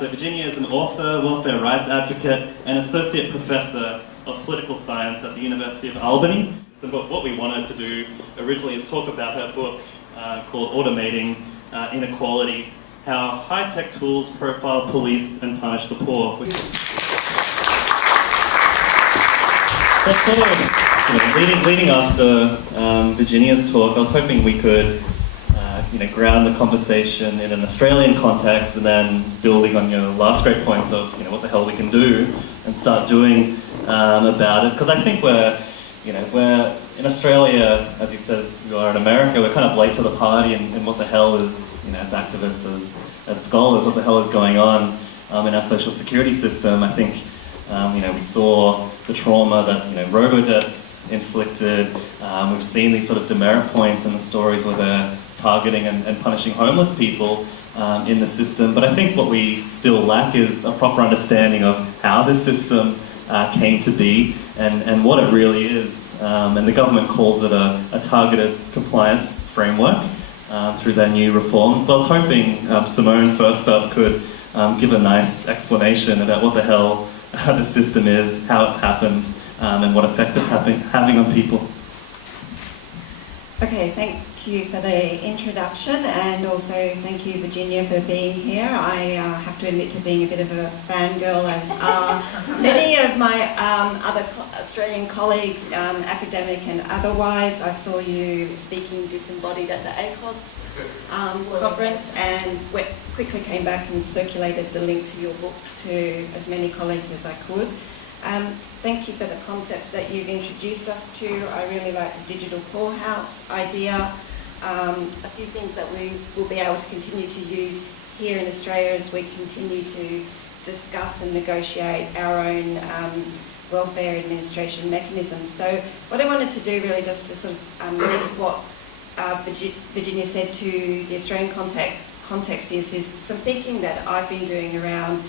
So Virginia is an author, welfare rights advocate, and associate professor of political science at the University of Albany. But what we wanted to do originally is talk about her book called Automating Inequality, how high-tech tools profile, police, and punish the poor. So sort of, leading after Virginia's talk, I was hoping we could ground the conversation in an Australian context, and then building on your last great points of what the hell we can do and start doing about it. Because I think we're in Australia, as you said, you are in America, we're kind of late to the party in what the hell is, as activists, as scholars, what the hell is going on in our social security system. I think, we saw the trauma that, robo-debts inflicted. We've seen these sort of demerit points in the stories where they're targeting and punishing homeless people in the system. But I think what we still lack is a proper understanding of how this system came to be and what it really is. And the government calls it a targeted compliance framework through their new reform. But I was hoping Simone, first up, could give a nice explanation about what the hell the system is, how it's happened, and what effect it's having on people. Okay, thank you for the introduction, and also thank you, Virginia, for being here. I have to admit to being a bit of a fangirl, as are many of my other Australian colleagues, academic and otherwise. I saw you speaking disembodied at the ACOS conference, and quickly came back and circulated the link to your book to as many colleagues as I could. Thank you for the concepts that you've introduced us to. I really like the digital poorhouse idea. A few things that we will be able to continue to use here in Australia as we continue to discuss and negotiate our own welfare administration mechanisms. So what I wanted to do really just to sort of link what Virginia said to the Australian context is some thinking that I've been doing around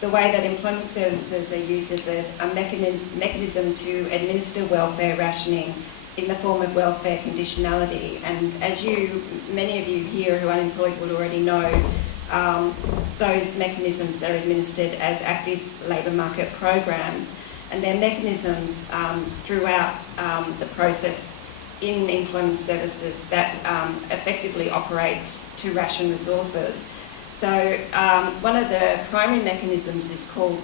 the way that employment services are used as a mechanism to administer welfare rationing in the form of welfare conditionality. And as many of you here who are unemployed would already know, those mechanisms are administered as active labour market programs, and they're mechanisms throughout the process in employment services that effectively operate to ration resources. So one of the primary mechanisms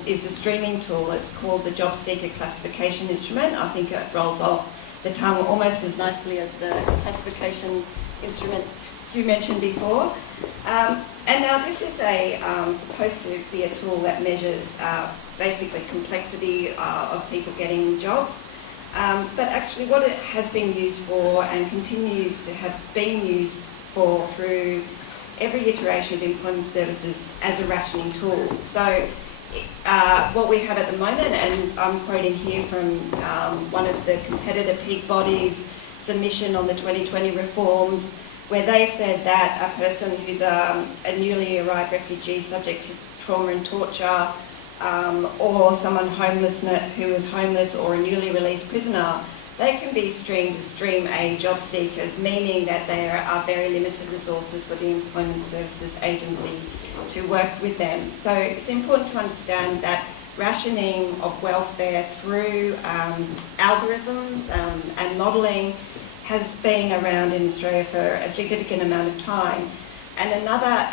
is the streaming tool. It's called the Job Seeker Classification Instrument. I think it rolls off the tongue almost as nicely as the classification instrument you mentioned before. And now this is supposed to be a tool that measures basically complexity of people getting jobs. But actually what it has been used for and continues to have been used for through every iteration of employment services as a rationing tool. So what we have at the moment, and I'm quoting here from one of the competitor peak bodies' submission on the 2020 reforms, where they said that a person who's a newly arrived refugee subject to trauma and torture, or someone who is homeless or a newly released prisoner, they can be streamed as stream A job seekers, meaning that there are very limited resources for the Employment Services Agency to work with them. So it's important to understand that rationing of welfare through algorithms and modelling has been around in Australia for a significant amount of time. And another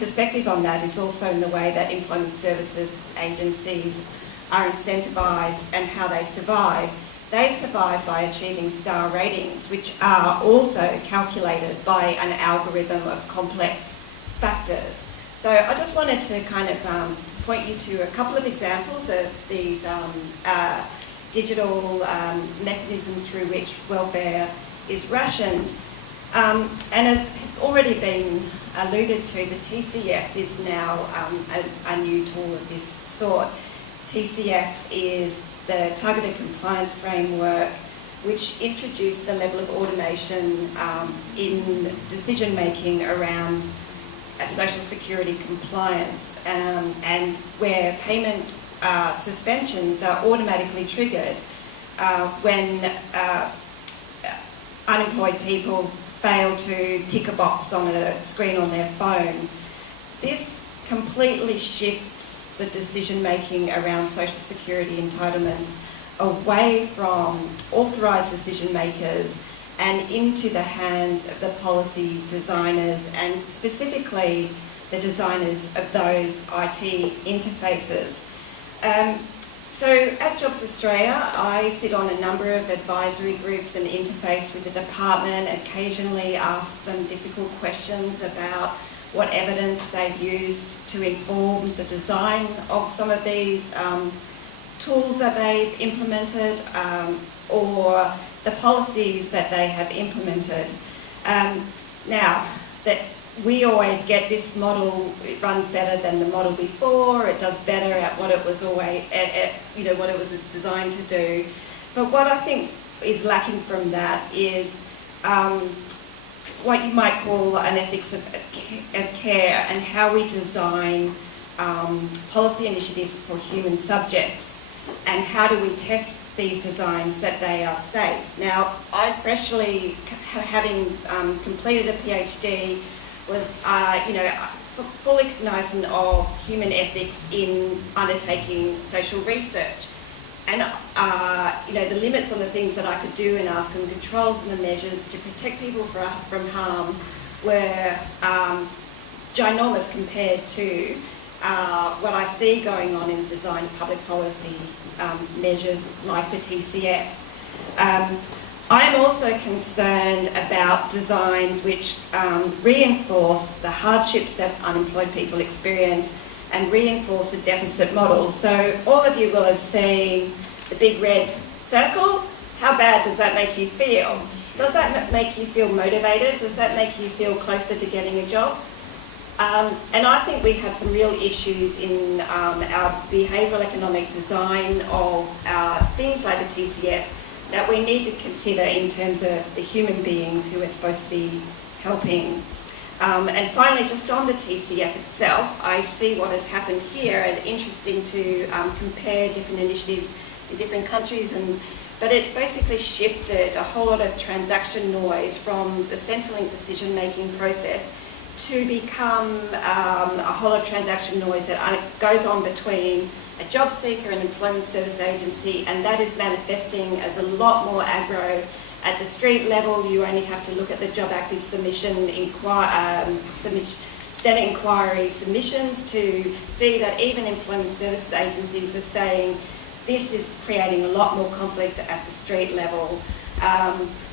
perspective on that is also in the way that employment services agencies are incentivised and how they survive. They survive by achieving star ratings, which are also calculated by an algorithm of complex factors. So I just wanted to kind of point you to a couple of examples of these digital mechanisms through which welfare is rationed. And as already been alluded to, the TCF is now a new tool of this sort. TCF is the Targeted Compliance Framework, which introduced a level of automation in decision making around social security compliance, and where payment suspensions are automatically triggered when unemployed people fail to tick a box on a screen on their phone. This completely shifts the decision-making around social security entitlements away from authorised decision-makers and into the hands of the policy designers, and specifically the designers of those IT interfaces. So at Jobs Australia, I sit on a number of advisory groups and interface with the department, occasionally ask them difficult questions about what evidence they've used to inform the design of some of these tools that they've implemented, or the policies that they have implemented. Now, that we always get this model, it runs better than the model before, it does better at what it was always, what it was designed to do. But what I think is lacking from that is what you might call an ethics of care, and how we design policy initiatives for human subjects, and how do we test these designs that they are safe. Now, I freshly, having completed a PhD, was fully cognizant of human ethics in undertaking social research, and the limits on the things that I could do and ask, and controls and the measures to protect people from harm were ginormous compared to what I see going on in the design of public policy measures like the TCF. I'm also concerned about designs which reinforce the hardships that unemployed people experience and reinforce the deficit models. So all of you will have seen the big red circle. How bad does that make you feel? Does that make you feel motivated? Does that make you feel closer to getting a job? And I think we have some real issues in our behavioural economic design of things like the TCF that we need to consider in terms of the human beings who we're supposed to be helping. And finally, just on the TCF itself, I see what has happened here, and interesting to compare different initiatives in different countries, but it's basically shifted a whole lot of transaction noise from the Centrelink decision-making process to become a whole lot of transaction noise that goes on between a job seeker and employment service agency, and that is manifesting as a lot more aggro at the street level. You only have to look at the job active Senate inquiry submissions to see that even employment services agencies are saying this is creating a lot more conflict at the street level.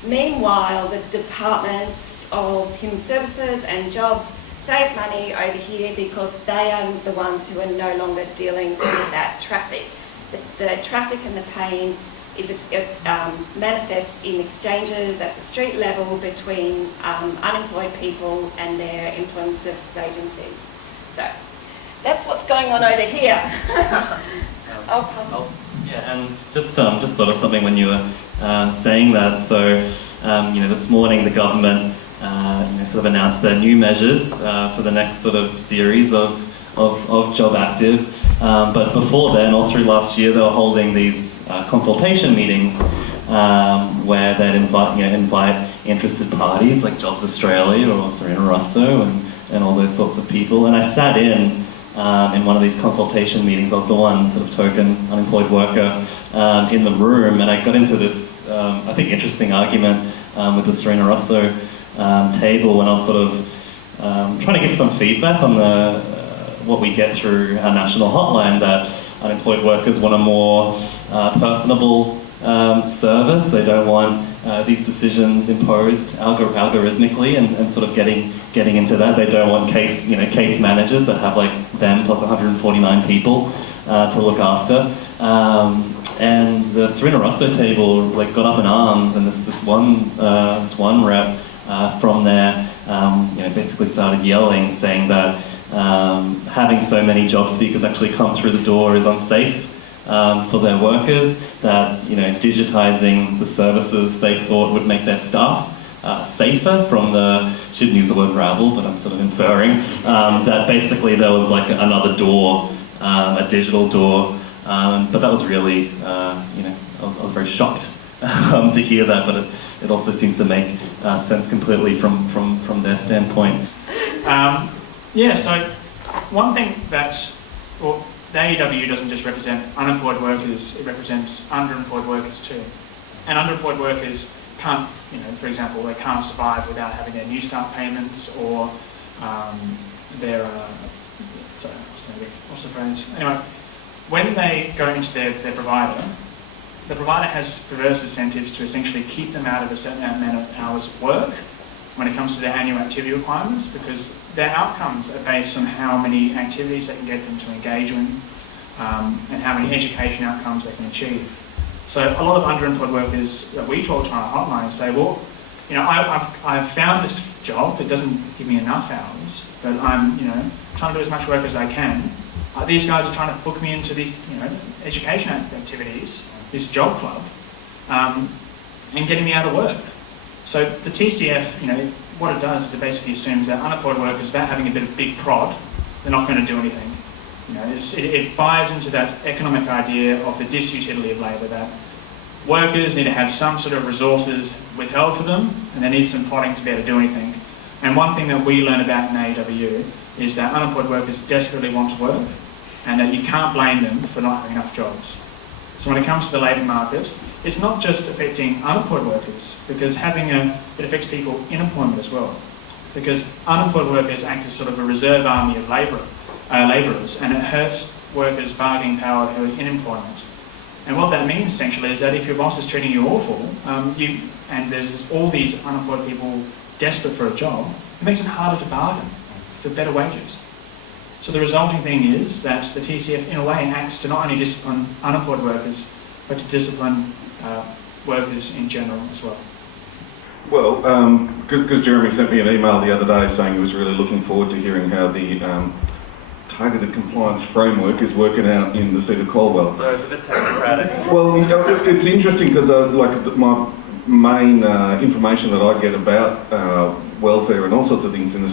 Meanwhile, the departments of human services and jobs save money over here because they are the ones who are no longer dealing with that traffic. The traffic and the pain is manifests in exchanges at the street level between unemployed people and their employment services agencies. So that's what's going on over here. Yeah, and just thought of something when you were saying that. So, this morning the government sort of announced their new measures for the next sort of series of Job Active. But before then, all through last year, they were holding these consultation meetings where they'd invite interested parties like Jobs Australia or Serena Russo and all those sorts of people. And I sat in one of these consultation meetings. I was the one sort of token unemployed worker in the room, and I got into this, I think, interesting argument with the Serena Russo table when I was sort of trying to give some feedback on what we get through our national hotline, that unemployed workers want a more personable service. They don't want these decisions imposed algorithmically and sort of getting into that. They don't want case managers that have like them plus 149 people to look after. And the Serena Russo table like got up in arms, and this one rep from there basically started yelling, saying that having so many job seekers actually come through the door is unsafe for their workers, that digitizing the services they thought would make their staff safer from the, shouldn't use the word rabble, but I'm sort of inferring that basically there was like another door, a digital door, but that was really, I was very shocked to hear that, but it also seems to make sense completely from their standpoint. So one thing that, well, the AUWU doesn't just represent unemployed workers, it represents underemployed workers too. And underemployed workers can't, for example, they can't survive without having their New Start payments or their, what's the phrase? Anyway, when they go into their provider, the provider has perverse incentives to essentially keep them out of a certain amount of hours of work when it comes to their annual activity requirements, because their outcomes are based on how many activities they can get them to engage in and how many education outcomes they can achieve. So a lot of underemployed workers that we talk to on our hotline say, well, I've found this job, it doesn't give me enough hours, but I'm trying to do as much work as I can. These guys are trying to book me into these education activities, this job club, and getting me out of work. So the TCF, what it does is it basically assumes that unemployed workers, without having a bit of big prod, they're not going to do anything. It buys into that economic idea of the disutility of labour, that workers need to have some sort of resources withheld for them, and they need some prodding to be able to do anything. And one thing that we learn about in AUWU is that unemployed workers desperately want to work, and that you can't blame them for not having enough jobs. So when it comes to the labour market, it's not just affecting unemployed workers, because it affects people in employment as well. Because unemployed workers act as sort of a reserve army of labourers, and it hurts workers' bargaining power who are in employment. And what that means essentially is that if your boss is treating you awful, and there's all these unemployed people desperate for a job, it makes it harder to bargain for better wages. So the resulting thing is that the TCF, in a way, acts to not only discipline unemployed workers, but to discipline workers in general as well. Well, because Jeremy sent me an email the other day saying he was really looking forward to hearing how the targeted compliance framework is working out in the seat of Caldwell. So it's a bit technocratic. Well, it's interesting because my main information that I get about welfare and all sorts of things in the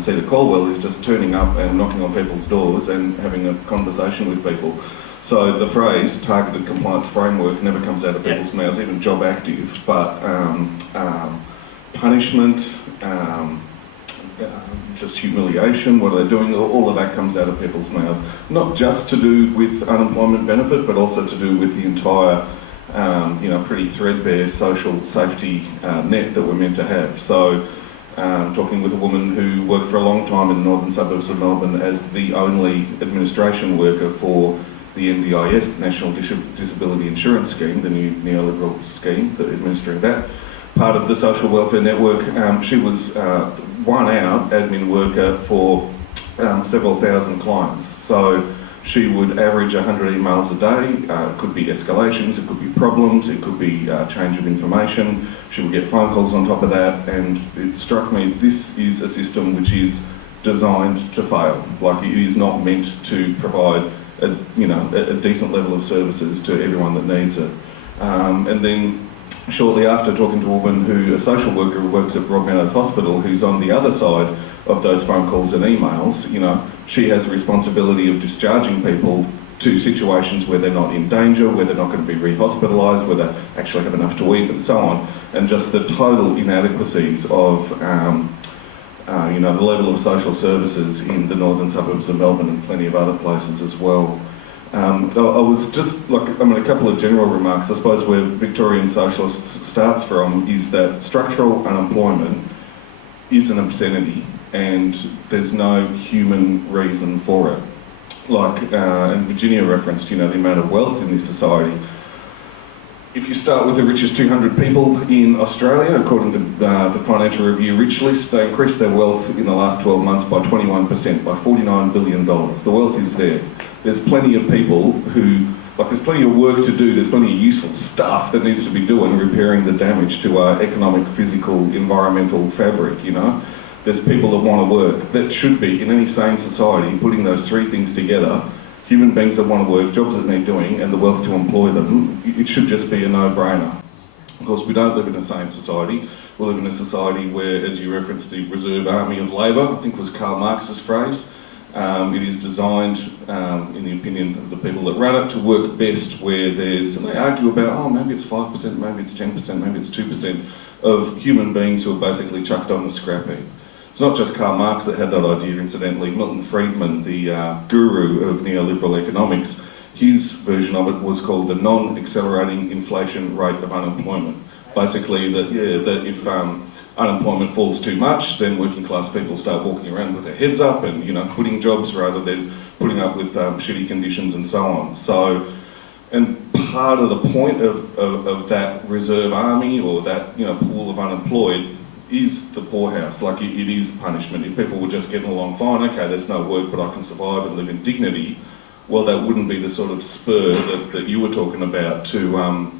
seat of Caldwell is just turning up and knocking on people's doors and having a conversation with people. So the phrase targeted compliance framework never comes out of people's mouths, even job active, but punishment, just humiliation, what are they doing, all of that comes out of people's mouths. Not just to do with unemployment benefit, but also to do with the entire pretty threadbare social safety net that we're meant to have. So talking with a woman who worked for a long time in the northern suburbs of Melbourne as the only administration worker for the NDIS, National Disability Insurance Scheme, the new neoliberal scheme that administering that part of the social welfare network. She was one out admin worker for several thousand clients. So she would average 100 emails a day. It could be escalations, it could be problems, it could be change of information. She would get phone calls on top of that, and it struck me this is a system which is designed to fail. Like, it is not meant to provide a decent level of services to everyone that needs it. And then shortly after, talking to a woman a social worker who works at Broadmeadows Hospital, who's on the other side of those phone calls and emails, she has a responsibility of discharging people to situations where they're not in danger, where they're not going to be re-hospitalised, where they actually have enough to eat and so on. And just the total inadequacies of the level of social services in the northern suburbs of Melbourne and plenty of other places as well. I was just a couple of general remarks. I suppose where Victorian Socialists starts from is that structural unemployment is an obscenity and there's no human reason for it. And Virginia referenced, the amount of wealth in this society. If you start with the richest 200 people in Australia, according to the Financial Review Rich List, they increased their wealth in the last 12 months by 21%, by $49 billion. The wealth is there. There's plenty of people who, there's plenty of work to do, there's plenty of useful stuff that needs to be doing, repairing the damage to our economic, physical, environmental fabric, There's people that want to work. That should be, in any sane society, putting those three things together, human beings that want to work, jobs that need doing, and the wealth to employ them, it should just be a no-brainer. Of course, we don't live in a sane society. We live in a society where, as you referenced, the reserve army of labour, I think was Karl Marx's phrase. It is designed, in the opinion of the people that run it, to work best where and they argue about, maybe it's 5%, maybe it's 10%, maybe it's 2% of human beings who are basically chucked on the scrap heap. It's not just Karl Marx that had that idea, incidentally. Milton Friedman, the guru of neoliberal economics, his version of it was called the non-accelerating inflation rate of unemployment. Basically, that if unemployment falls too much, then working class people start walking around with their heads up and quitting jobs rather than putting up with shitty conditions and so on. So, and part of the point of that reserve army or that pool of unemployed is the poorhouse. Like it is punishment. If people were just getting along fine, okay, there's no work, but I can survive and live in dignity. Well, that wouldn't be the sort of spur that you were talking about to,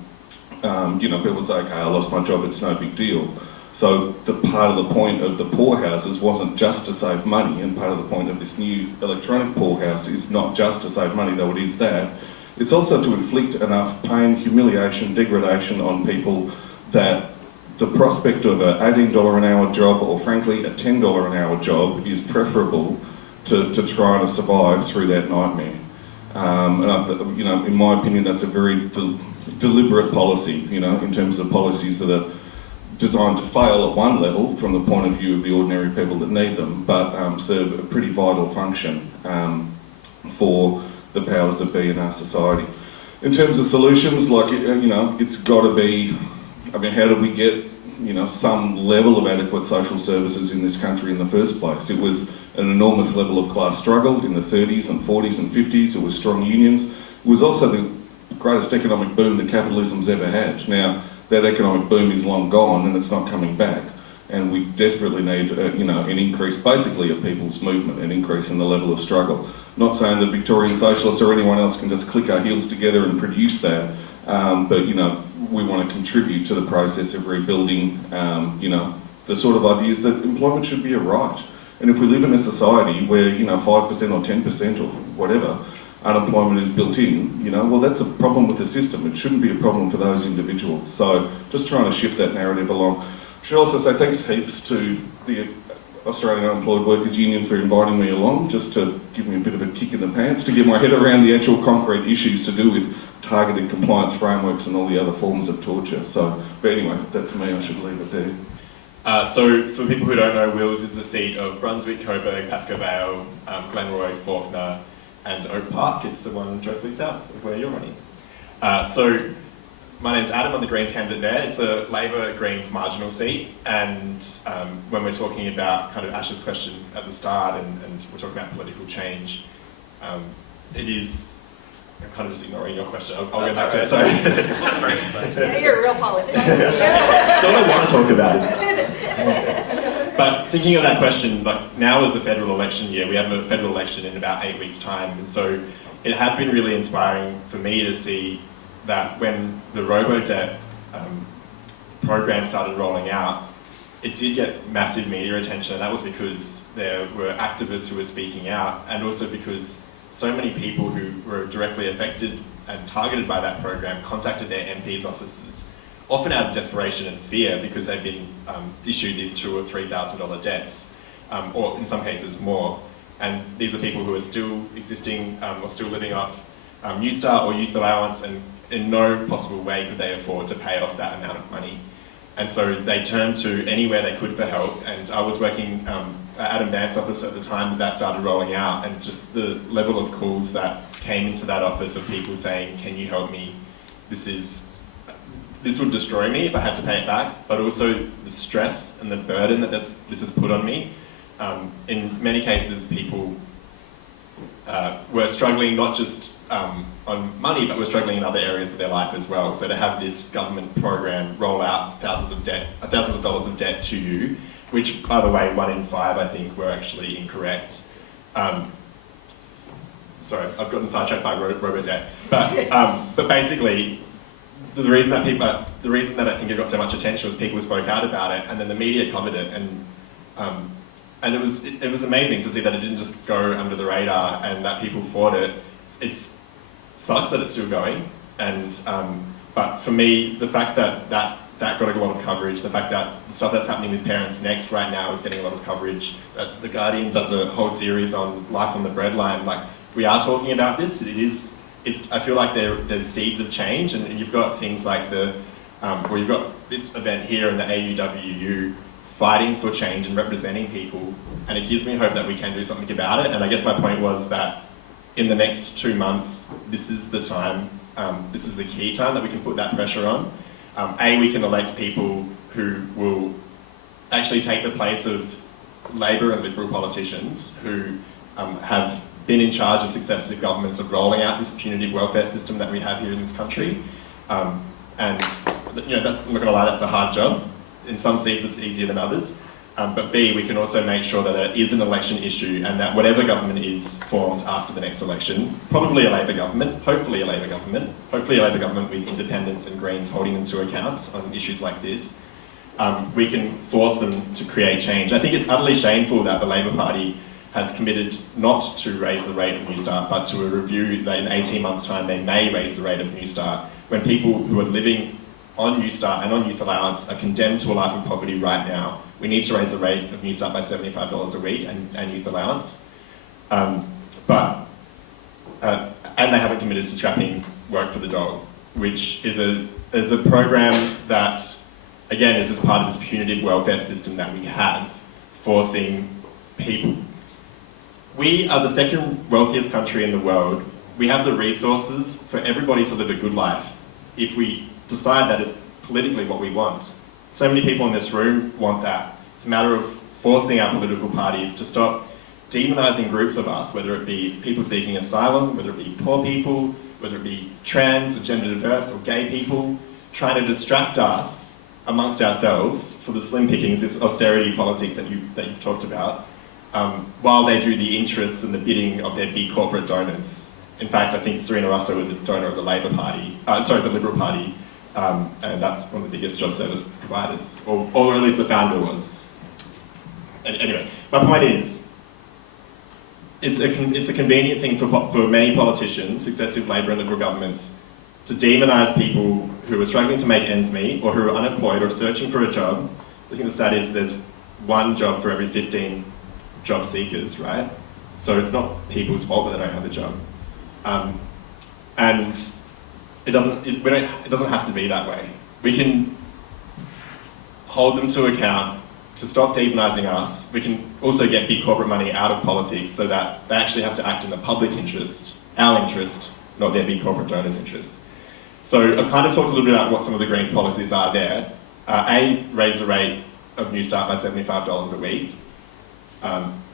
people say, okay, I lost my job, it's no big deal. So the part of the point of the poorhouses wasn't just to save money, and part of the point of this new electronic poorhouse is not just to save money, though it is that. It's also to inflict enough pain, humiliation, degradation on people that the prospect of an $18 an hour job, or frankly a $10 an hour job, is preferable to trying to survive through that nightmare. And in my opinion, that's a very deliberate policy, in terms of policies that are designed to fail at one level from the point of view of the ordinary people that need them, but serve a pretty vital function for the powers that be in our society. In terms of solutions, it's got to be, how do we get, some level of adequate social services in this country in the first place? It was an enormous level of class struggle in the 30s and 40s and 50s. It was strong unions. It was also the greatest economic boom that capitalism's ever had. Now, that economic boom is long gone and it's not coming back. And we desperately need, an increase, basically, of people's movement, an increase in the level of struggle. Not saying that Victorian Socialists or anyone else can just click our heels together and produce that, but, we want to contribute to the process of rebuilding, the sort of ideas that employment should be a right. And if we live in a society where, 5% or 10% or whatever, unemployment is built in, well, that's a problem with the system. It shouldn't be a problem for those individuals. So just trying to shift that narrative along. I should also say thanks heaps to the Australian Unemployed Workers Union for inviting me along, just to give me a bit of a kick in the pants, to get my head around the actual concrete issues to do with targeted compliance frameworks and all the other forms of torture. So, but anyway, that's me, I should leave it there. So for people who don't know, Wills is the seat of Brunswick, Coburg, Pascoe Vale, Glenroy, Fawkner and Oak Park. It's the one directly south of where you're running. So my name's Adam, I'm the Greens candidate there. It's a Labor Greens marginal seat, and when we're talking about kind of Ash's question at the start and we're talking about political change, it is, I'm kind of just ignoring your question. I'll get back to it, sorry. Yeah, you're a real politician. That's all I want to talk about, isn't it? But thinking of that question, now is the federal election year. We have a federal election in about 8 weeks' time, and so it has been really inspiring for me to see that when the robo-debt program started rolling out, it did get massive media attention, and that was because there were activists who were speaking out, and also because so many people who were directly affected and targeted by that program contacted their MPs' offices, often out of desperation and fear because they've been issued these $2,000 or $3,000 debts, or in some cases more. And these are people who are still existing or still living off New Start or youth allowance, and in no possible way could they afford to pay off that amount of money. And so they turned to anywhere they could for help, and I was working at Adam Bandt's office at the time that started rolling out, and just the level of calls that came into that office of people saying, can you help me? This would destroy me if I had to pay it back, but also the stress and the burden that this has put on me. In many cases, people were struggling not just on money, but were struggling in other areas of their life as well. So to have this government program roll out thousands of dollars of debt to you, which, by the way, 1 in 5 I think were actually incorrect. Sorry, I've gotten sidetracked by robo-debt, but basically, the reason that I think it got so much attention was people spoke out about it, and then the media covered it, and it was amazing to see that it didn't just go under the radar and that people fought it. It sucks that it's still going, and but for me, the fact that that got a lot of coverage, the fact that the stuff that's happening with Parents Next right now is getting a lot of coverage, that The Guardian does a whole series on life on the breadline, we are talking about this. I feel like there's seeds of change, and you've got things like you've got this event here in the AUWU fighting for change and representing people, and it gives me hope that we can do something about it. And I guess my point was that in the next 2 months, this is the time, this is the key time that we can put that pressure on. We can elect people who will actually take the place of Labor and Liberal politicians who have been in charge of successive governments of rolling out this punitive welfare system that we have here in this country. And you know, I'm not going to lie, that's a hard job. In some seats it's easier than others. But B, we can also make sure that it is an election issue and that whatever government is formed after the next election, probably a Labor government, hopefully a Labor government with independents and Greens holding them to account on issues like this, we can force them to create change. I think it's utterly shameful that the Labor Party has committed not to raise the rate of New Start, but to a review that in 18 months' time they may raise the rate of New Start, when people who are living on New Start and on youth allowance are condemned to a life of poverty right now. We need to raise the rate of New Start by $75 a week and youth allowance. And they haven't committed to scrapping work for the dog, which is a program that, again, is just part of this punitive welfare system that we have, forcing people. We are the second wealthiest country in the world. We have the resources for everybody to live a good life if we decide that it's politically what we want. So many people in this room want that. It's a matter of forcing our political parties to stop demonising groups of us, whether it be people seeking asylum, whether it be poor people, whether it be trans or gender diverse or gay people, trying to distract us amongst ourselves for the slim pickings, this austerity politics that you've talked about, while they do the interests and the bidding of their big corporate donors. In fact, I think Serena Russo was a donor of the Labor Party, the Liberal Party, and that's one of the biggest job service providers, or at least the founder was. Anyway, my point is, it's a convenient thing for many politicians, successive Labor and Liberal governments, to demonise people who are struggling to make ends meet, or who are unemployed or searching for a job. I think the stat is there's 1 job for every 15 job seekers, right? So it's not people's fault that they don't have a job. And it doesn't have to be that way. We can hold them to account to stop demonising us. We can also get big corporate money out of politics so that they actually have to act in the public interest, our interest, not their big corporate donors' interest. So I've kind of talked a little bit about what some of the Greens policies are there. Raise the rate of New Start by $75 a week.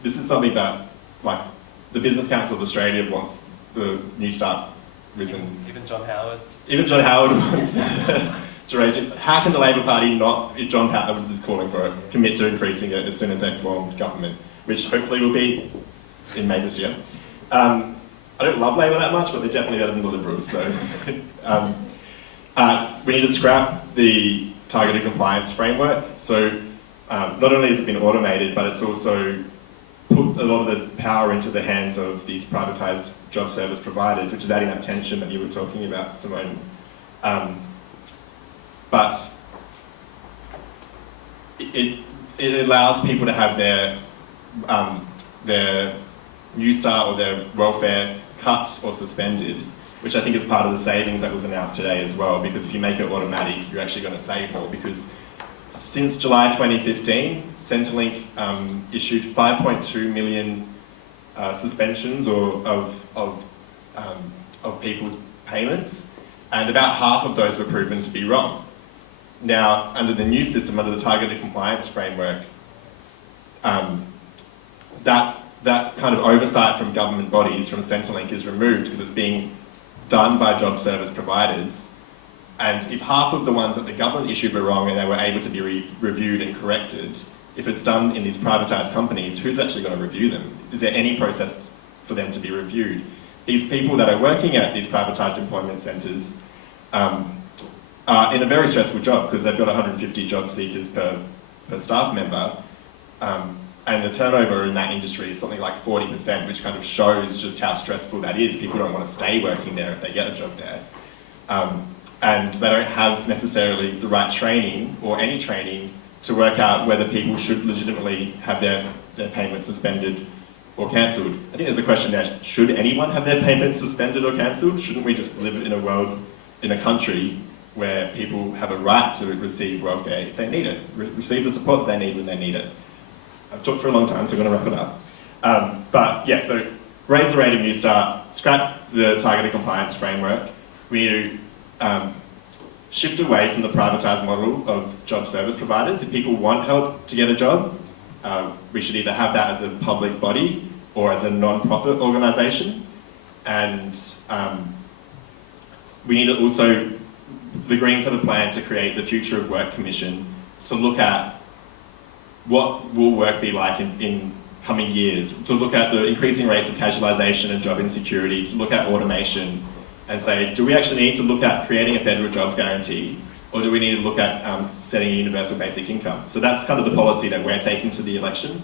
This is something that, like, the Business Council of Australia wants the New Start risen. Even John Howard. Even John Howard wants to raise it. How can the Labor Party not, if John Howard is calling for it, commit to increasing it as soon as they form government, which hopefully will be in May this year. I don't love Labor that much, but they're definitely better than the Liberals. So we need to scrap the targeted compliance framework. So not only has it been automated, but it's also put a lot of the power into the hands of these privatised job service providers, which is adding that tension that you were talking about, Simone. But it allows people to have their New Start or their welfare cut or suspended, which I think is part of the savings that was announced today as well, because if you make it automatic, you're actually going to save more, because since July 2015, Centrelink issued 5.2 million suspensions of people's payments, and about half of those were proven to be wrong. Now, under the new system, under the targeted compliance framework, that kind of oversight from government bodies, from Centrelink, is removed because it's being done by job service providers. And if half of the ones that the government issued were wrong and they were able to be reviewed and corrected, if it's done in these privatised companies, who's actually going to review them? Is there any process for them to be reviewed? These people that are working at these privatised employment centres are in a very stressful job because they've got 150 job seekers per staff member, and the turnover in that industry is something like 40%, which kind of shows just how stressful that is. People don't want to stay working there if they get a job there. And they don't have necessarily the right training or any training to work out whether people should legitimately have their payments suspended or cancelled. I think there's a question there, should anyone have their payments suspended or cancelled? Shouldn't we just live in a world, in a country where people have a right to receive welfare if they need it, receive the support they need when they need it. I've talked for a long time, so I'm going to wrap it up. But yeah, so raise the rate of New Start, scrap the targeted compliance framework. We need to shift away from the privatised model of job service providers. If people want help to get a job, we should either have that as a public body or as a non-profit organisation. And we need to also, the Greens have a plan to create the Future of Work Commission to look at what will work be like in coming years, to look at the increasing rates of casualisation and job insecurity, to look at automation and say, do we actually need to look at creating a federal jobs guarantee, or do we need to look at setting a universal basic income? So that's kind of the policy that we're taking to the election.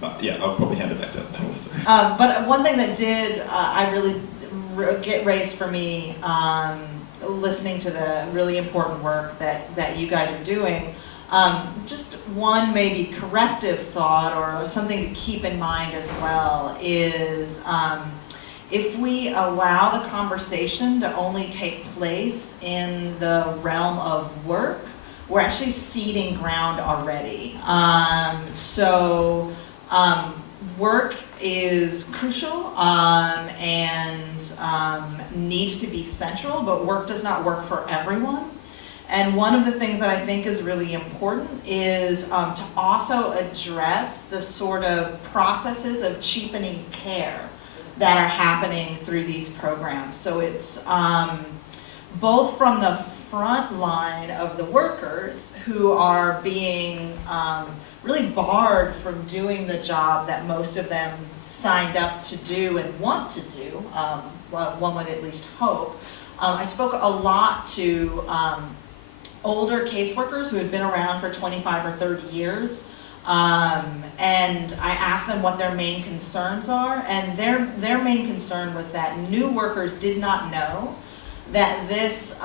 But yeah, I'll probably hand it back to Melissa. But one thing that did, I really get raised for me, listening to the really important work that you guys are doing, just one maybe corrective thought or something to keep in mind as well is if we allow the conversation to only take place in the realm of work, we're actually ceding ground already. Work is crucial and needs to be central, but work does not work for everyone. And one of the things that I think is really important is to also address the sort of processes of cheapening care that are happening through these programs. So it's both from the front line of the workers who are being really barred from doing the job that most of them signed up to do and want to do, well, one would at least hope. I spoke a lot to older caseworkers who had been around for 25 or 30 years, and I asked them what their main concerns are, and their main concern was that new workers did not know that this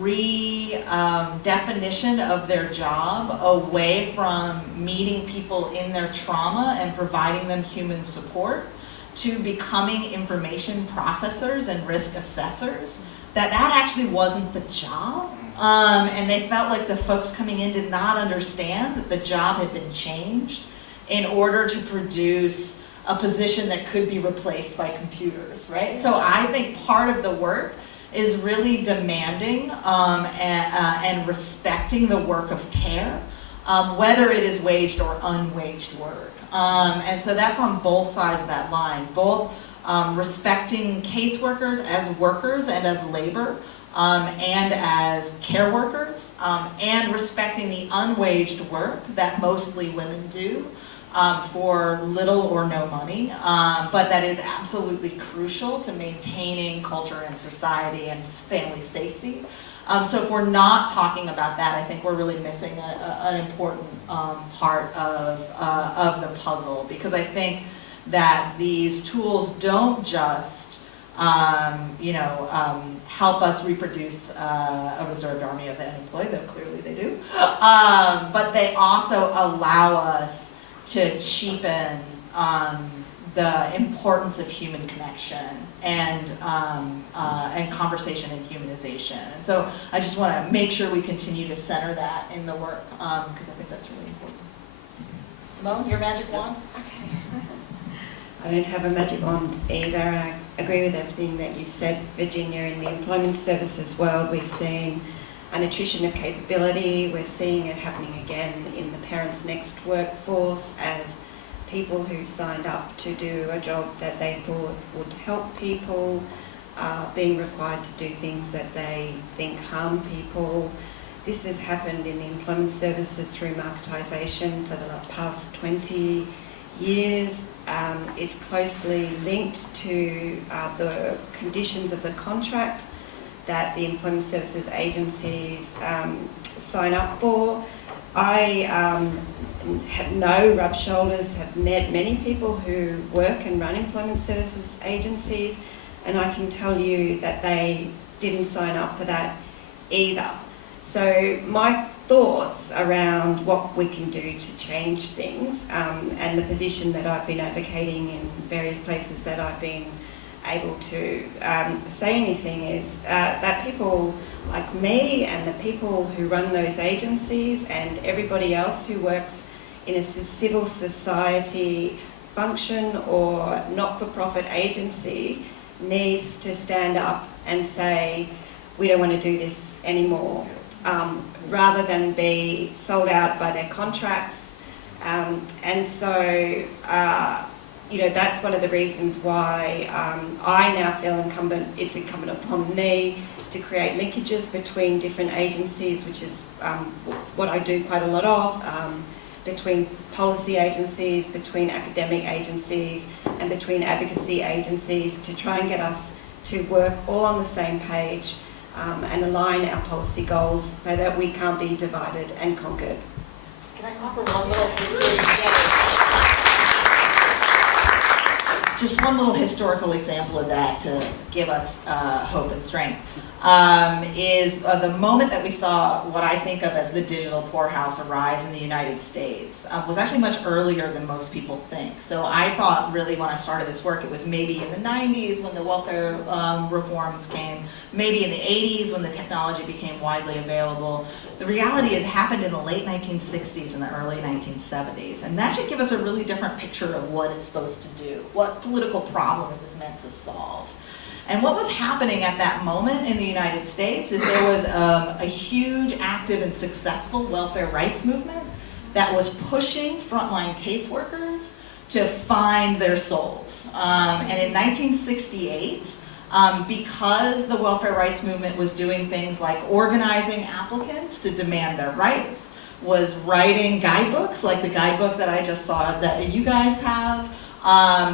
redefinition of their job away from meeting people in their trauma and providing them human support to becoming information processors and risk assessors, that actually wasn't the job. And they felt like the folks coming in did not understand that the job had been changed in order to produce a position that could be replaced by computers, right? So I think part of the work is really demanding and respecting the work of care, whether it is waged or unwaged work. And so that's on both sides of that line, both respecting caseworkers as workers and as labor, and as care workers, and respecting the unwaged work that mostly women do for little or no money, but that is absolutely crucial to maintaining culture and society and family safety. So if we're not talking about that, I think we're really missing an important part of the puzzle, because I think that these tools don't just help us reproduce a reserved army of the unemployed, though clearly they do, but they also allow us to cheapen the importance of human connection and conversation and humanization. And so I just want to make sure we continue to center that in the work, because I think that's really important. Simone, your magic wand? Okay. I don't have a magic wand either. I agree with everything that you've said, Virginia. In the employment services world, we've seen an attrition of capability. We're seeing it happening again in the Parents Next workforce as people who signed up to do a job that they thought would help people, being required to do things that they think harm people. This has happened in the employment services through marketisation for the past 20 years. It's closely linked to the conditions of the contract that the employment services agencies sign up for. I rub shoulders, have met many people who work and run employment services agencies, and I can tell you that they didn't sign up for that either. So my thoughts around what we can do to change things, and the position that I've been advocating in various places that I've been able to say anything is that people like me and the people who run those agencies and everybody else who works in a civil society function or not-for-profit agency needs to stand up and say, we don't want to do this anymore, rather than be sold out by their contracts. And so, you know, that's one of the reasons why I now feel it's incumbent upon me to create linkages between different agencies, which is what I do quite a lot of, between policy agencies, between academic agencies, and between advocacy agencies to try and get us to work all on the same page and align our policy goals so that we can't be divided and conquered. Can I offer one little history? Just one little historical example of that to give us hope and strength. Is the moment that we saw what I think of as the digital poorhouse arise in the United States was actually much earlier than most people think. So I thought really when I started this work it was maybe in the 90s when the welfare reforms came, maybe in the 80s when the technology became widely available. The reality is it happened in the late 1960s and the early 1970s, and that should give us a really different picture of what it's supposed to do, what political problem it was meant to solve. And what was happening at that moment in the United States is there was a huge, active, and successful welfare rights movement that was pushing frontline caseworkers to find their souls. And in 1968, because the welfare rights movement was doing things like organizing applicants to demand their rights, was writing guidebooks like the guidebook that I just saw that you guys have,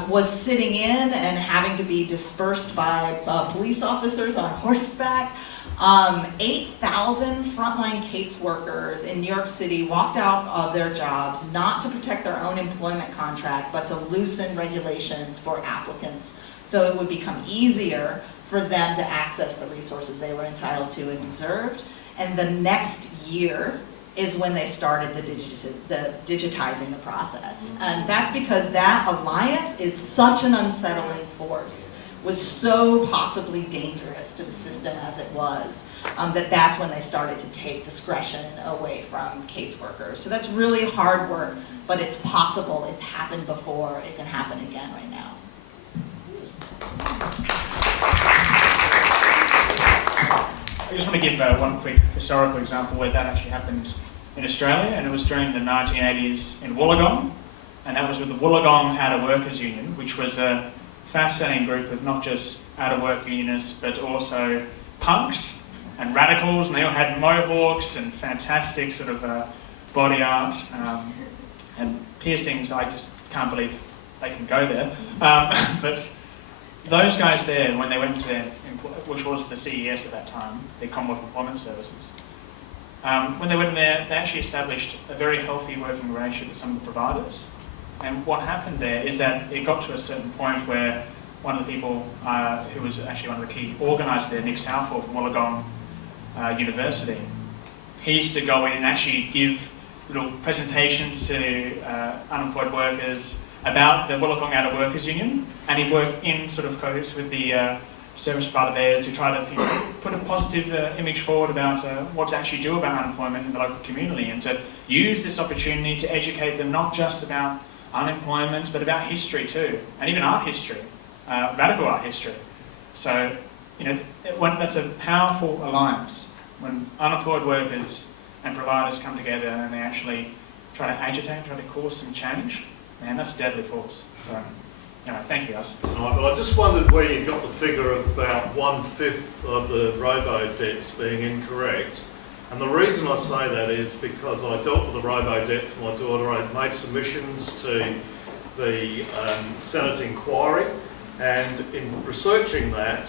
was sitting in and having to be dispersed by police officers on horseback. 8,000 frontline caseworkers in New York City walked out of their jobs not to protect their own employment contract, but to loosen regulations for applicants so it would become easier for them to access the resources they were entitled to and deserved. And the next year is when they started the digitizing the process. And that's because that alliance is such an unsettling force, was so possibly dangerous to the system as it was, that's when they started to take discretion away from caseworkers. So that's really hard work, but it's possible, it's happened before, it can happen again right now. I just want to give one quick historical example where that actually happened in Australia, and it was during the 1980s in Wollongong, and that was with the Wollongong Out of Workers Union, which was a fascinating group of not just out of work unionists, but also punks and radicals, and they all had mohawks and fantastic sort of body art and piercings. I just can't believe they can go there. But those guys there, when they went to their, which was the CES at that time, the Commonwealth Employment Services, when they went in there, they actually established a very healthy working relationship with some of the providers. And what happened there is that it got to a certain point where one of the people who was actually one of the key organisers there, Nick Southall from Wollongong University, he used to go in and actually give little presentations to unemployed workers about the Wollongong Out of Workers Union, and he worked in sort of cohorts with the service provider there to try to put a positive image forward about what to actually do about unemployment in the local community, and to use this opportunity to educate them not just about unemployment, but about history too, and even art history, radical art history. So, you know, that's a powerful alliance when unemployed workers and providers come together and they actually try to agitate, try to cause some change. Man, that's a deadly force. So, anyway, thank you, guys. Tonight, but I just wondered where you got the figure of about 1/5 of the robo-debts being incorrect. And the reason I say that is because I dealt with the robo-debt for my daughter. I made submissions to the Senate inquiry, and in researching that,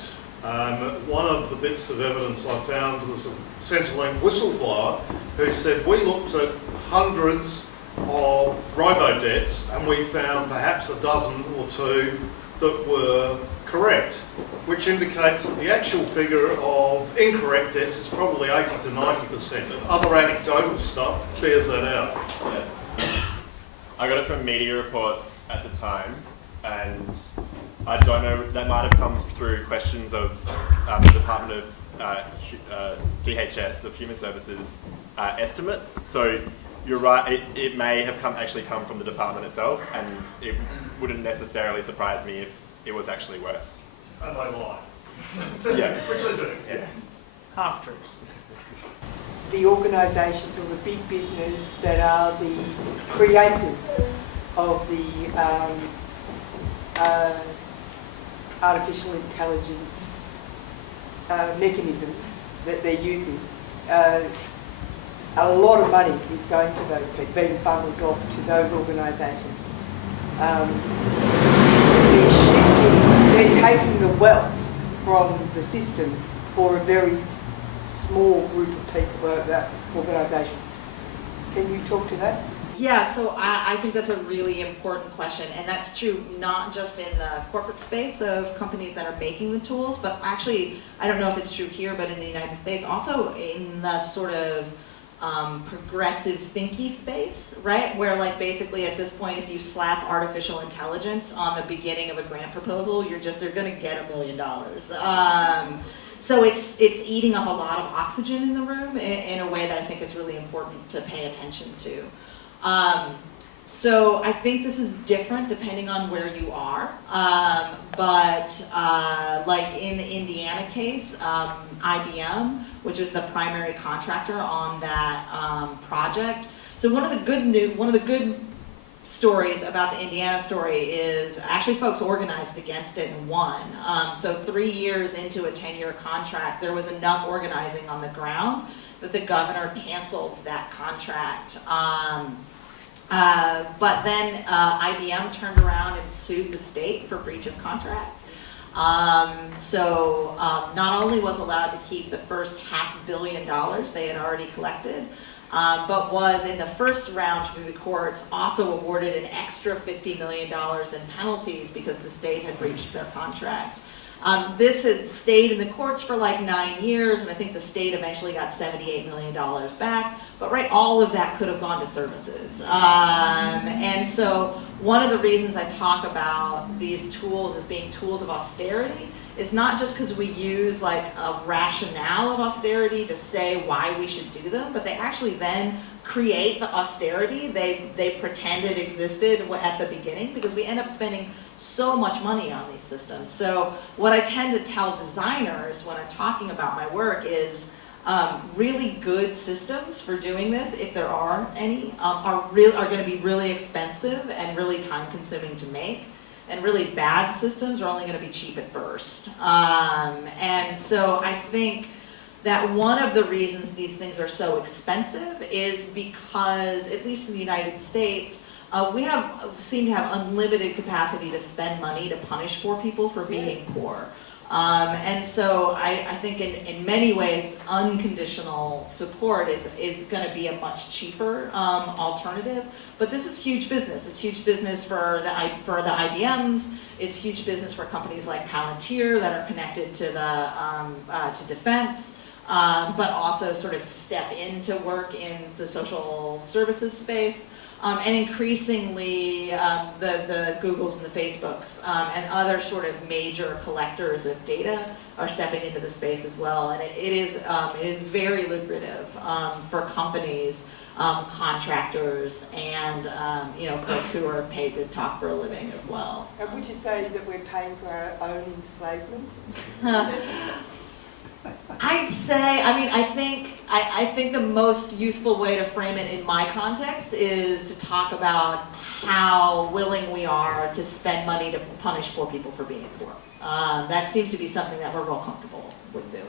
one of the bits of evidence I found was a Centrelink whistleblower who said we looked at hundreds of robo-debts and we found perhaps a dozen or two that were correct, which indicates that the actual figure of incorrect debts is probably 80 to 90%, and other anecdotal stuff bears that out. Yeah. I got it from media reports at the time, and I don't know, that might have come through questions of the Department of DHS, of Human Services, estimates. So you're right, it may have actually come from the department itself, and it wouldn't necessarily surprise me if it was actually worse. And they lie. Yeah. Which they do. Yeah. Half-truths. The organisations or the big business that are the creators of the artificial intelligence mechanisms that they're using, a lot of money is going to those people, being funneled off to those organisations. They're taking the wealth from the system for a very small group of people, organisations. Can you talk to that? Yeah, so I think that's a really important question, and that's true not just in the corporate space of companies that are making the tools, but actually, I don't know if it's true here, but in the United States, also in the sort of progressive thinky space, right? Where like basically at this point, if you slap artificial intelligence on the beginning of a grant proposal, you're gonna get $1 million. So it's eating up a lot of oxygen in the room in a way that I think it's really important to pay attention to. So I think this is different depending on where you are, but like in the Indiana case, IBM, which is the primary contractor on that project. So one of the good stories about the Indiana story is actually folks organized against it and won. So 3 years into a 10-year contract, there was enough organizing on the ground that the governor canceled that contract. But then IBM turned around and sued the state for breach of contract. So not only was allowed to keep the first $500 million they had already collected, but was in the first round through the courts also awarded an extra $50 million in penalties because the state had breached their contract. This had stayed in the courts for like 9 years, and I think the state eventually got $78 million back, but right, all of that could have gone to services. And so one of the reasons I talk about these tools as being tools of austerity is not just because we use like a rationale of austerity to say why we should do them, but they actually then create the austerity they pretended existed at the beginning, because we end up spending so much money on these systems. So what I tend to tell designers when I'm talking about my work is really good systems for doing this, if there are any, are going to be really expensive and really time consuming to make. And really bad systems are only going to be cheap at first. And so I think that one of the reasons these things are so expensive is because, at least in the United States, we seem to have unlimited capacity to spend money to punish poor people for being poor. And so I think in many ways, unconditional support is going to be a much cheaper alternative. But this is huge business. It's huge business for the IBMs. It's huge business for companies like Palantir that are connected to to defense, but also sort of step into work in the social services space. And increasingly, the Googles and the Facebooks and other sort of major collectors of data are stepping into the space as well. And it is very lucrative for companies, contractors, and folks who are paid to talk for a living as well. And would you say that we're paying for our own enslavement? I'd say, I think the most useful way to frame it in my context is to talk about how willing we are to spend money to punish poor people for being poor. That seems to be something that we're real comfortable with doing.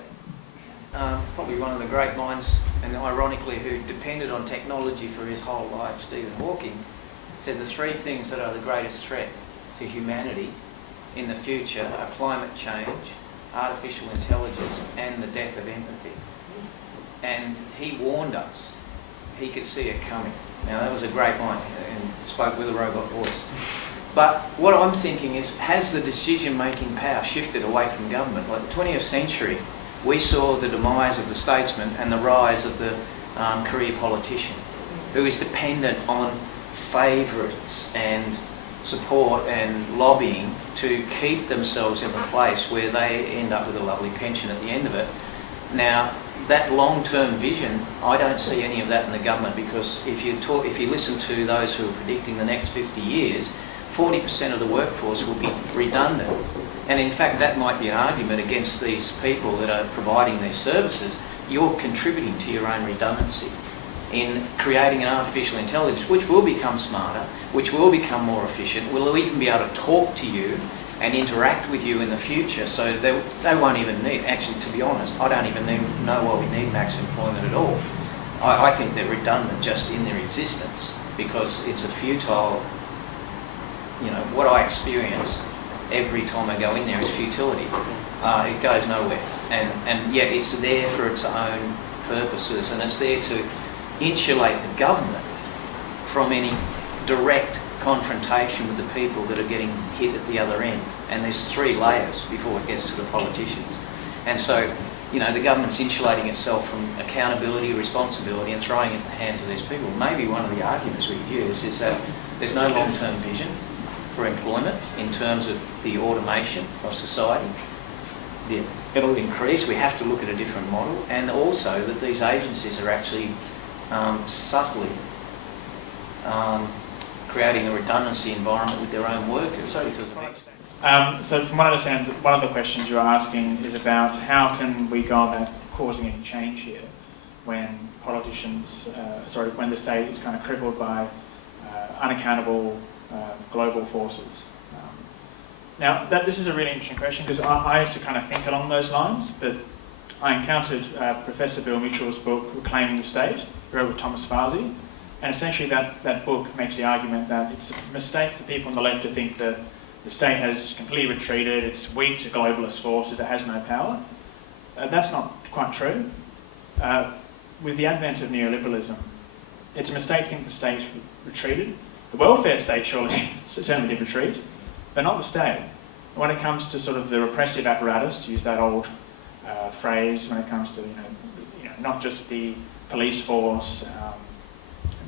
Probably one of the great minds, and ironically who depended on technology for his whole life, Stephen Hawking, said the 3 things that are the greatest threat to humanity in the future are climate change, artificial intelligence, and the death of empathy. And he warned us. He could see it coming. Now that was a great mind and spoke with a robot voice. But what I'm thinking is, has the decision-making power shifted away from government? Like the 20th century, we saw the demise of the statesman and the rise of the career politician, who is dependent on favourites and support and lobbying to keep themselves in a place where they end up with a lovely pension at the end of it. Now, that long-term vision, I don't see any of that in the government, because if you listen to those who are predicting the next 50 years, 40% of the workforce will be redundant. And in fact, that might be an argument against these people that are providing these services. You're contributing to your own redundancy in creating an artificial intelligence which will become smarter, which will become more efficient, will even be able to talk to you and interact with you in the future, so they won't even need, actually, to be honest, I don't even know why we need max employment at all. I think they're redundant just in their existence, because it's a futile, what I experience every time I go in there is futility. It goes nowhere. And yet it's there for its own purposes, and it's there to insulate the government from any direct confrontation with the people that are getting hit at the other end. And there's 3 layers before it gets to the politicians. And so, the government's insulating itself from accountability, responsibility, and throwing it in the hands of these people. Maybe one of the arguments we use is that there's no long-term vision for employment in terms of the automation of society. It'll increase, we have to look at a different model, and also that these agencies are actually subtly creating a redundancy environment with their own workers. So from what I understand, one of the questions you're asking is about how can we go about causing any change here when politicians, when the state is kind of crippled by unaccountable global forces. Now, this is a really interesting question, because I used to kind of think along those lines, but I encountered Professor Bill Mitchell's book, Reclaiming the State, wrote with Thomas Farsi, and essentially that book makes the argument that it's a mistake for people on the left to think that the state has completely retreated, it's weak to globalist forces, it has no power. That's not quite true. With the advent of neoliberalism, it's a mistake to think the state retreated. The welfare state surely certainly did retreat, but not the state. When it comes to sort of the repressive apparatus, to use that old phrase, when it comes to not just the police force,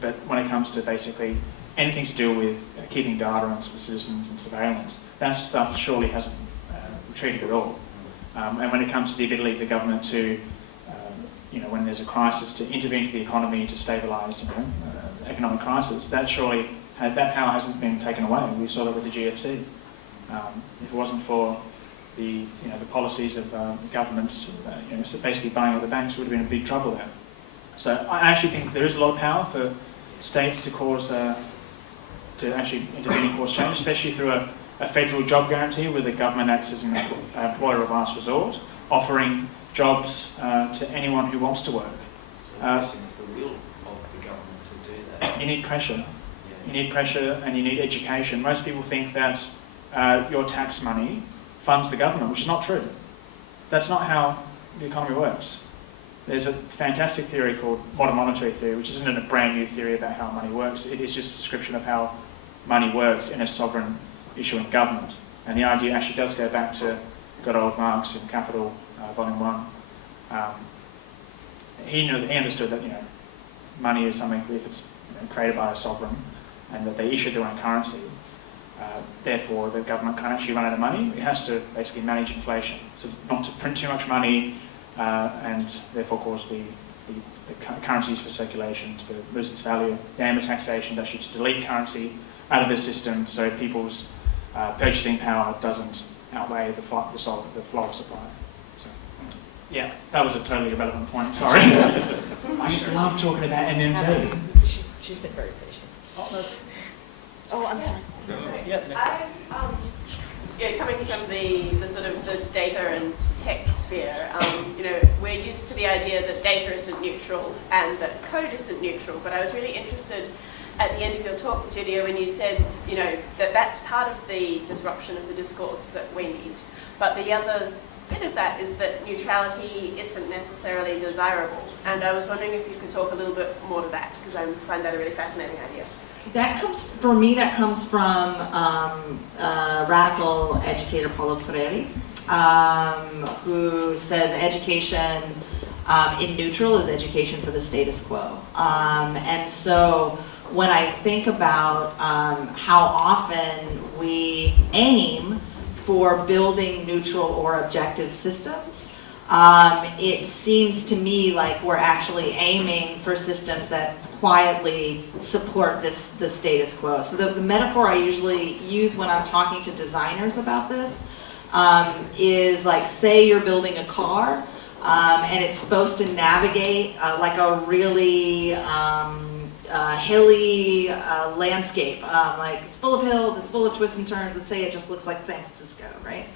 but when it comes to basically anything to do with keeping data on citizens and surveillance, that stuff surely hasn't retreated at all. And when it comes to the ability of the government to, when there's a crisis, to intervene to the economy to stabilise, economic crisis, that power hasn't been taken away. We saw that with the GFC. If it wasn't for the policies of governments, basically buying up the banks, would have been in big trouble there. So I actually think there is a lot of power for states to actually intervene and cause change, especially through a federal job guarantee where the government acts as an employer of last resort, offering jobs to anyone who wants to work. So the question is the will of the government to do that. You need pressure. You need pressure and you need education. Most people think that your tax money funds the government, which is not true. That's not how the economy works. There's a fantastic theory called modern monetary theory, which isn't a brand new theory about how money works. It is just a description of how money works in a sovereign issuing government. And the idea actually does go back to good old Marx in Capital, Volume 1. He understood that money is something, if it's created by a sovereign and that they issue their own currency, therefore the government can't actually run out of money. It has to basically manage inflation, so not to print too much money and therefore cause the currencies for circulation to lose its value. The aim of taxation is actually to delete currency out of the system so people's purchasing power doesn't outweigh the flow of supply. So, yeah, that was a totally irrelevant point, sorry. I just love talking about MMT. She's been very patient. Oh, I'm sorry. Coming from the sort of the data and tech sphere, we're used to the idea that data isn't neutral and that code isn't neutral, but I was really interested at the end of your talk, Virginia, when you said, that that's part of the disruption of the discourse that we need. But the other bit of that is that neutrality isn't necessarily desirable. And I was wondering if you could talk a little bit more to that, because I find that a really fascinating idea. That comes from radical educator Paulo Freire, who says education in neutral is education for the status quo. And so when I think about how often we aim for building neutral or objective systems, it seems to me like we're actually aiming for systems that quietly support this status quo. So the metaphor I usually use when I'm talking to designers about this is like, say you're building a car and it's supposed to navigate like a really hilly landscape. Like it's full of hills, it's full of twists and turns. Let's say it just looks like San Francisco, right?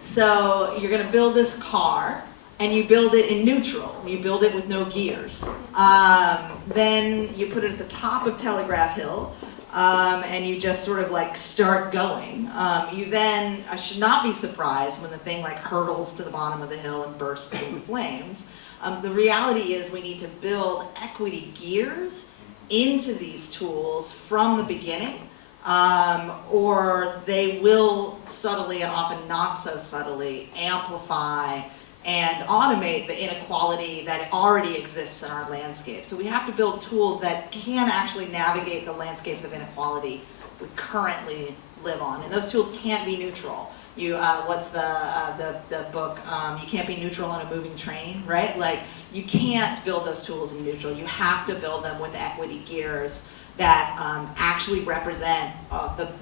So you're going to build this car, and you build it in neutral. You build it with no gears. Then you put it at the top of Telegraph Hill, and you just sort of like start going. You then should not be surprised when the thing like hurtles to the bottom of the hill and bursts into flames. The reality is we need to build equity gears into these tools from the beginning, or they will subtly and often not so subtly amplify and automate the inequality that already exists in our landscape. So we have to build tools that can actually navigate the landscapes of inequality we currently live on. And those tools can't be neutral. What's the book? You can't be neutral on a moving train, right? Like, you can't build those tools in neutral. You have to build them with equity gears that actually represent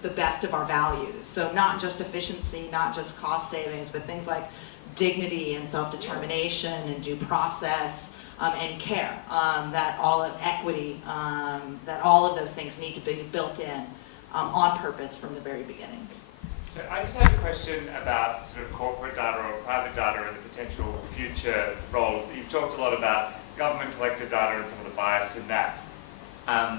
the best of our values. So not just efficiency, not just cost savings, but things like dignity and self-determination and due process and care, that all of equity, that all of those things need to be built in on purpose from the very beginning. So I just have a question about sort of corporate data or private data and the potential future role. You've talked a lot about government collected data and some of the bias in that. I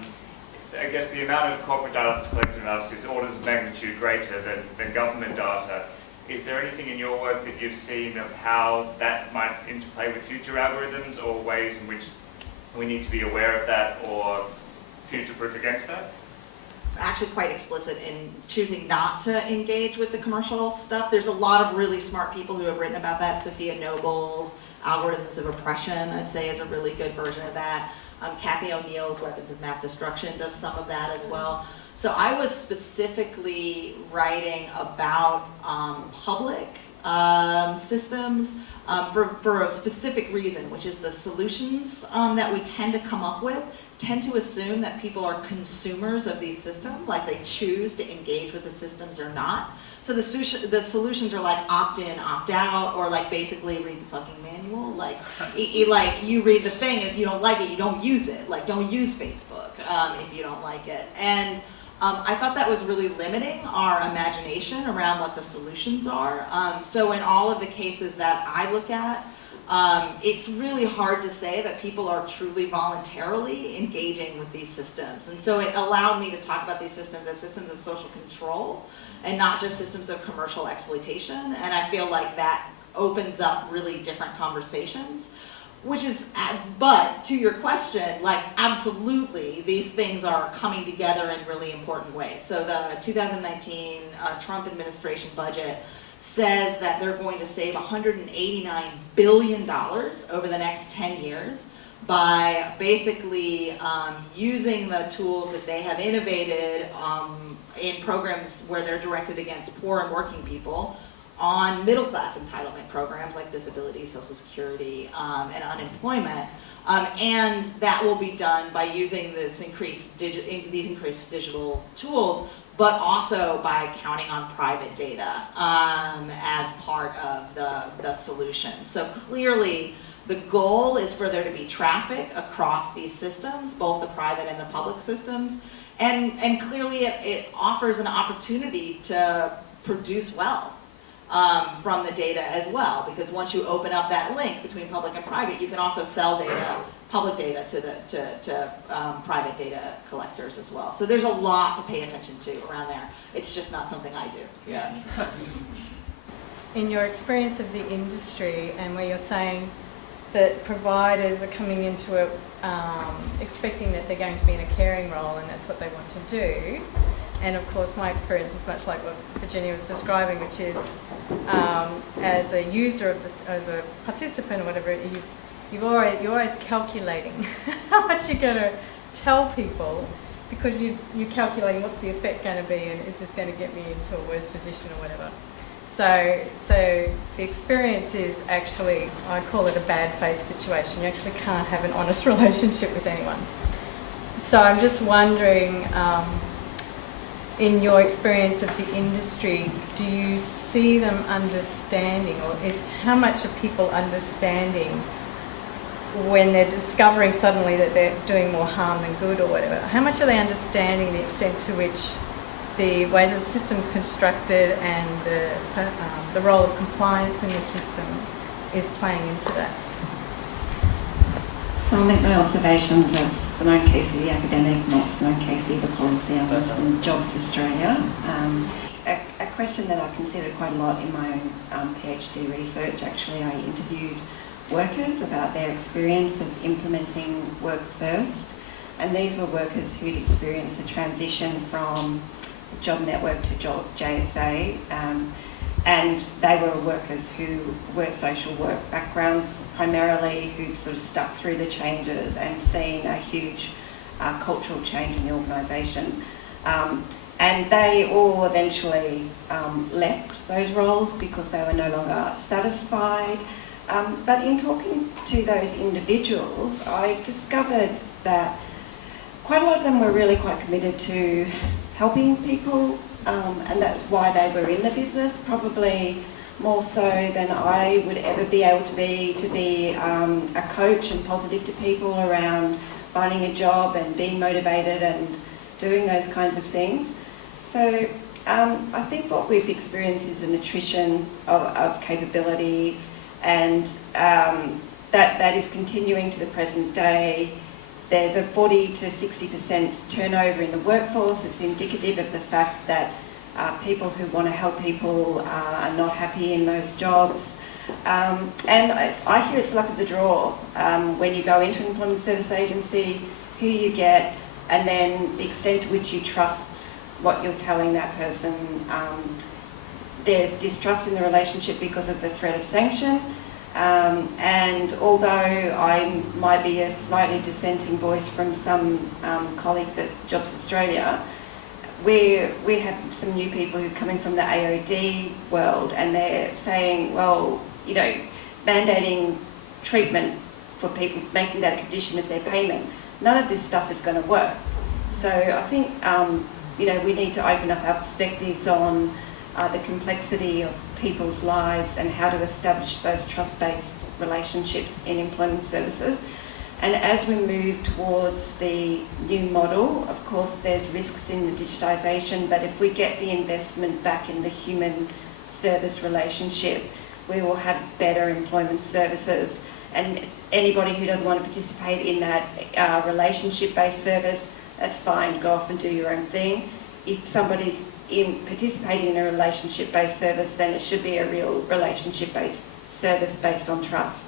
guess the amount of corporate data that's collected in us is orders of magnitude greater than government data. Is there anything in your work that you've seen of how that might interplay with future algorithms, or ways in which we need to be aware of that or future-proof against that? Actually quite explicit in choosing not to engage with the commercial stuff. There's a lot of really smart people who have written about that. Sophia Noble's Algorithms of Oppression, I'd say, is a really good version of that. Kathy O'Neill's Weapons of Math Destruction does some of that as well. So I was specifically writing about public systems for a specific reason, which is the solutions that we tend to come up with tend to assume that people are consumers of these systems, like they choose to engage with the systems or not. So the solutions are like opt in, opt out, or like basically read the fucking manual. Like, you read the thing, and if you don't like it, you don't use it. Like, don't use Facebook if you don't like it. And I thought that was really limiting our imagination around what the solutions are. So in all of the cases that I look at, it's really hard to say that people are truly voluntarily engaging with these systems. And so it allowed me to talk about these systems as systems of social control and not just systems of commercial exploitation. And I feel like that opens up really different conversations. Which is, but to your question, like, absolutely, these things are coming together in really important ways. So the 2019 Trump administration budget says that they're going to save $189 billion over the next 10 years by basically using the tools that they have innovated in programs where they're directed against poor and working people, on middle-class entitlement programs like disability, Social Security, and unemployment, and that will be done by using these increased digital tools, but also by counting on private data as part of the solution. So clearly, the goal is for there to be traffic across these systems, both the private and the public systems, and clearly it offers an opportunity to produce wealth from the data as well, because once you open up that link between public and private, you can also sell data, public data, to private data collectors as well. So there's a lot to pay attention to around there. It's just not something I do. Yeah. In your experience of the industry, and where you're saying that providers are coming into it expecting that they're going to be in a caring role and that's what they want to do, and of course my experience is much like what Virginia was describing, which is as a user of this, as a participant or whatever, you're always calculating how much you're going to tell people, because you're calculating what's the effect going to be and is this going to get me into a worse position or whatever. So the experience is actually, I call it a bad faith situation. You actually can't have an honest relationship with anyone. So I'm just wondering, in your experience of the industry, do you see them understanding, or how much are people understanding when they're discovering suddenly that they're doing more harm than good or whatever? How much are they understanding the extent to which the way the system's constructed and the role of compliance in the system is playing into that? So I'll make my observations as Simone Casey, the academic, not Simone Casey, the policy analyst from Jobs Australia. A question that I've considered quite a lot in my own PhD research. Actually, I interviewed workers about their experience of implementing work first, and these were workers who'd experienced the transition from Job Network to JSA, and they were workers who were social work backgrounds primarily, who'd sort of stuck through the changes and seen a huge cultural change in the organisation. And they all eventually left those roles because they were no longer satisfied. But in talking to those individuals, I discovered that quite a lot of them were really quite committed to helping people, and that's why they were in the business, probably more so than I would ever be able to be a coach and positive to people around finding a job and being motivated and doing those kinds of things. So I think what we've experienced is an attrition of capability, and that is continuing to the present day. There's a 40 to 60% turnover in the workforce. It's indicative of the fact that people who want to help people are not happy in those jobs. And I hear it's luck of the draw when you go into an employment service agency, who you get, and then the extent to which you trust what you're telling that person. There's distrust in the relationship because of the threat of sanction. And although I might be a slightly dissenting voice from some colleagues at Jobs Australia, we have some new people who are coming from the AOD world, and they're saying, well, you know, mandating treatment for people, making that a condition of their payment, none of this stuff is going to work. So I think, you know, we need to open up our perspectives on the complexity of people's lives and how to establish those trust-based relationships in employment services. And as we move towards the new model, of course there's risks in the digitisation, but if we get the investment back in the human service relationship, we will have better employment services. And anybody who doesn't want to participate in that relationship-based service, that's fine, go off and do your own thing. If somebody's participating in a relationship-based service, then it should be a real relationship-based service based on trust.